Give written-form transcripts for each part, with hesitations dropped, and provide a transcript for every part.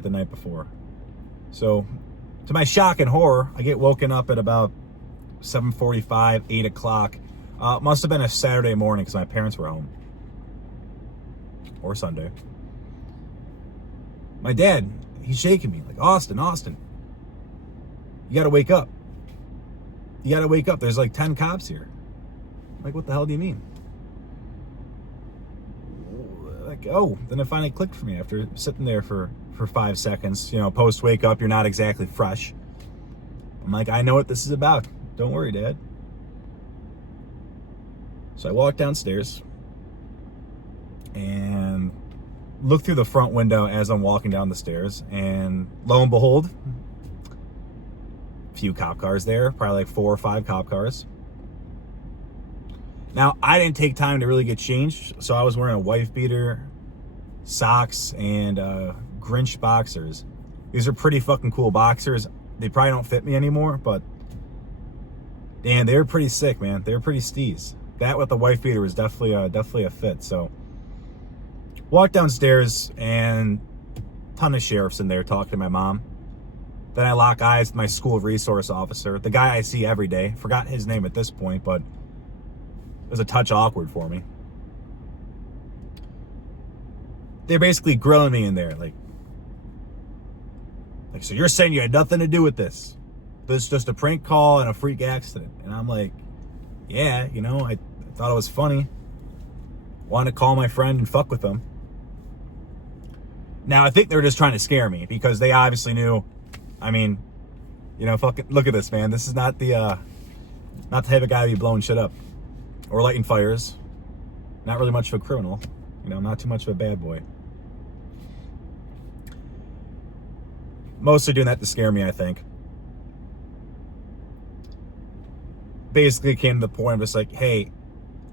night, the night before. So, to my shock and horror, I get woken up at about 7:45, 8 o'clock. Must have been a Saturday morning because my parents were home. Or Sunday. My dad, he's shaking me like, Austin, you gotta wake up. You gotta wake up. There's like 10 cops here. I'm like, what the hell do you mean? Like, oh, then it finally clicked for me after sitting there for 5 seconds. Post wake up, you're not exactly fresh. I'm like, I know what this is about. Don't worry, Dad. So I walk downstairs and look through the front window as I'm walking down the stairs, and lo and behold, a few cop cars there, probably like 4 or 5 cop cars. Now, I didn't take time to really get changed, so I was wearing a wife beater, socks, and Grinch boxers. These are pretty fucking cool boxers. They probably don't fit me anymore, but damn, they were pretty sick, man. They were pretty steez. That with the wife beater was definitely a fit. So, walk downstairs and a ton of sheriffs in there talking to my mom. Then I lock eyes with my school resource officer, the guy I see every day. Forgot his name at this point, but it was a touch awkward for me. They're basically grilling me in there, like, so you're saying you had nothing to do with this? This is just a prank call and a freak accident? And I'm like, yeah, I thought it was funny. Wanted to call my friend and fuck with him. Now, I think they were just trying to scare me because they obviously knew. I mean, fucking look at this, man. This is not the type of guy to be blowing shit up or lighting fires. Not really much of a criminal. Not too much of a bad boy. Mostly doing that to scare me, I think. Basically, it came to the point of just like, hey,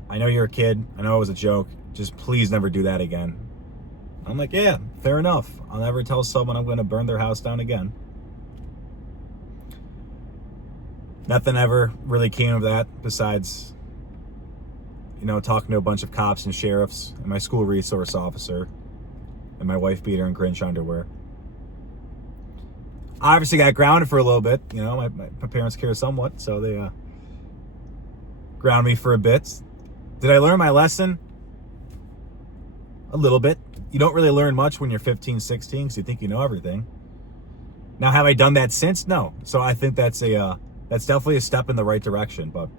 I know you're a kid. I know it was a joke. Just please never do that again. I'm like, yeah, fair enough. I'll never tell someone I'm going to burn their house down again. Nothing ever really came of that besides, talking to a bunch of cops and sheriffs and my school resource officer and my wife beater and Grinch underwear. Obviously got grounded for a little bit. My parents care somewhat, so they ground me for a bit. Did I learn my lesson? A little bit. You don't really learn much when you're 15, 16 because you think you know everything. Now, have I done that since? No. So I think that's definitely a step in the right direction, but